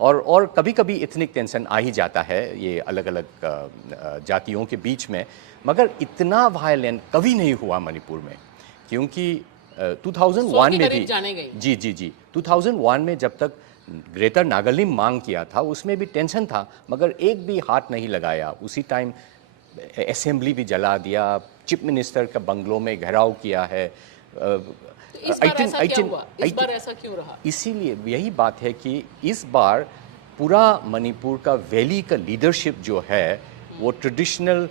और कभी-कभी ethnic tension आ ही जाता है ये अलग-अलग जातियों के बीच में, मगर इतना वायलेंट कभी नहीं हुआ मणिपुर में, क्योंकि 100 2001 के में करीब भी जाने गई। जी 2001 में जब तक ग्रेटर नागालैंड मांग किया था उसमें भी टेंशन था, मगर एक भी हाथ नहीं लगाया। उसी टाइम असेंबली भी जला दिया, चीफ मिनिस्टर का बंगलों में घेराव किया है। तो इस बार ऐसा क्या हुआ? इस बार ऐसा क्यों रहा? इसीलिए यही बात है कि इस बार पूरा मणिपुर का वैली का लीडरशिप जो है वो ट्रेडिशनल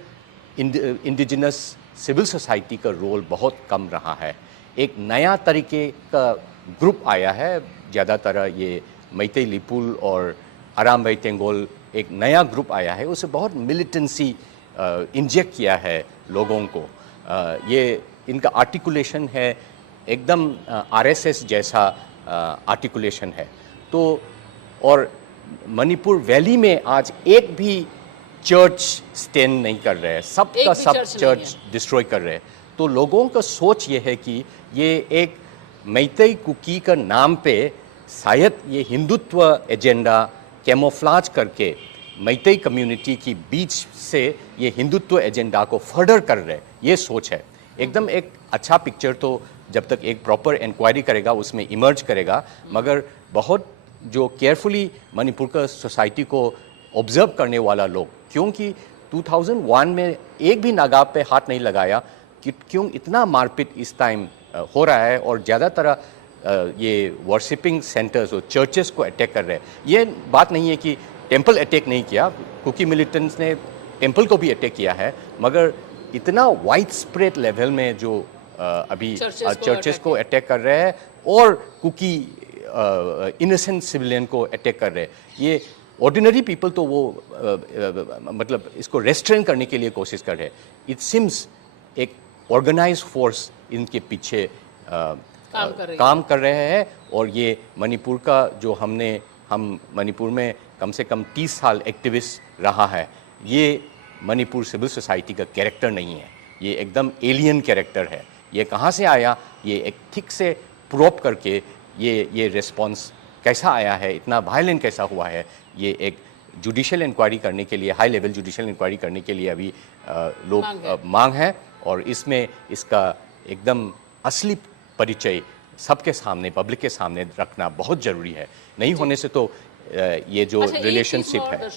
इंडिजिनस सिविल सोसाइटी का रोल बहुत कम रहा है। एक नया तरीके का ग्रुप आया है, ज़्यादातर ये मैतेई लिपुल और आराम भाई तेंगोल, एक नया ग्रुप आया है, उसे बहुत मिलिटेंसी इंजेक्ट किया है लोगों को। ये इनका आर्टिकुलेशन है एकदम आरएसएस जैसा आर्टिकुलेशन है। तो और मणिपुर वैली में आज एक भी चर्च स्टैंड नहीं कर रहे हैं, सबका सब चर्च डिस्ट्रॉय कर रहे हैं। तो लोगों का सोच ये है कि ये एक मैतेई कुकी का नाम पे शायद ये हिंदुत्व एजेंडा कैमोफ्लाज करके मैतेई कम्युनिटी की बीच से ये हिंदुत्व एजेंडा को फर्दर कर रहे हैं, ये सोच है। एकदम एक अच्छा पिक्चर तो जब तक एक प्रॉपर इंक्वायरी करेगा उसमें इमर्ज करेगा, मगर बहुत जो केयरफुली मणिपुर का सोसाइटी को ऑब्जर्व करने वाला लोग, क्योंकि 2001 में एक भी नागाब पे हाथ नहीं लगाया कि क्यों इतना मारपीट इस टाइम हो रहा है, और ज़्यादातर ये वर्शिपिंग सेंटर्स और चर्चेस को अटैक कर रहे हैं। ये बात नहीं है कि टेंपल अटैक नहीं किया, कुकी मिलिटेंट्स ने टेंपल को भी अटैक किया है, मगर इतना वाइड स्प्रेड लेवल में जो अभी चर्चेस को अटैक कर रहे हैं और कुकी इनोसेंट सिविलियन को अटैक कर रहे हैं, ये ऑर्डिनरी पीपल तो वो मतलब इसको रेस्ट्रेन करने के लिए कोशिश कर रहे हैं। इट सिम्स एक ऑर्गेनाइज फोर्स इनके पीछे काम कर रहे हैं। और ये मणिपुर का जो हम मणिपुर में कम से कम 30 साल एक्टिविस्ट रहा है, ये मणिपुर सिविल सोसाइटी का कैरेक्टर नहीं है, ये एकदम एलियन कैरेक्टर है। ये कहाँ से आया, ये एक ठीक से प्रोब करके ये रिस्पॉन्स कैसा आया है, इतना वायलेंट कैसा हुआ है, ये एक जुडिशियल इंक्वायरी करने के लिए, हाई लेवल जुडिशियल इंक्वायरी करने के लिए अभी लोग मांग है। और इसमें इसका एकदम असली परिचय सबके सामने, पब्लिक के सामने रखना बहुत ज़रूरी है। नहीं होने से तो ये जो रिलेशनशिप है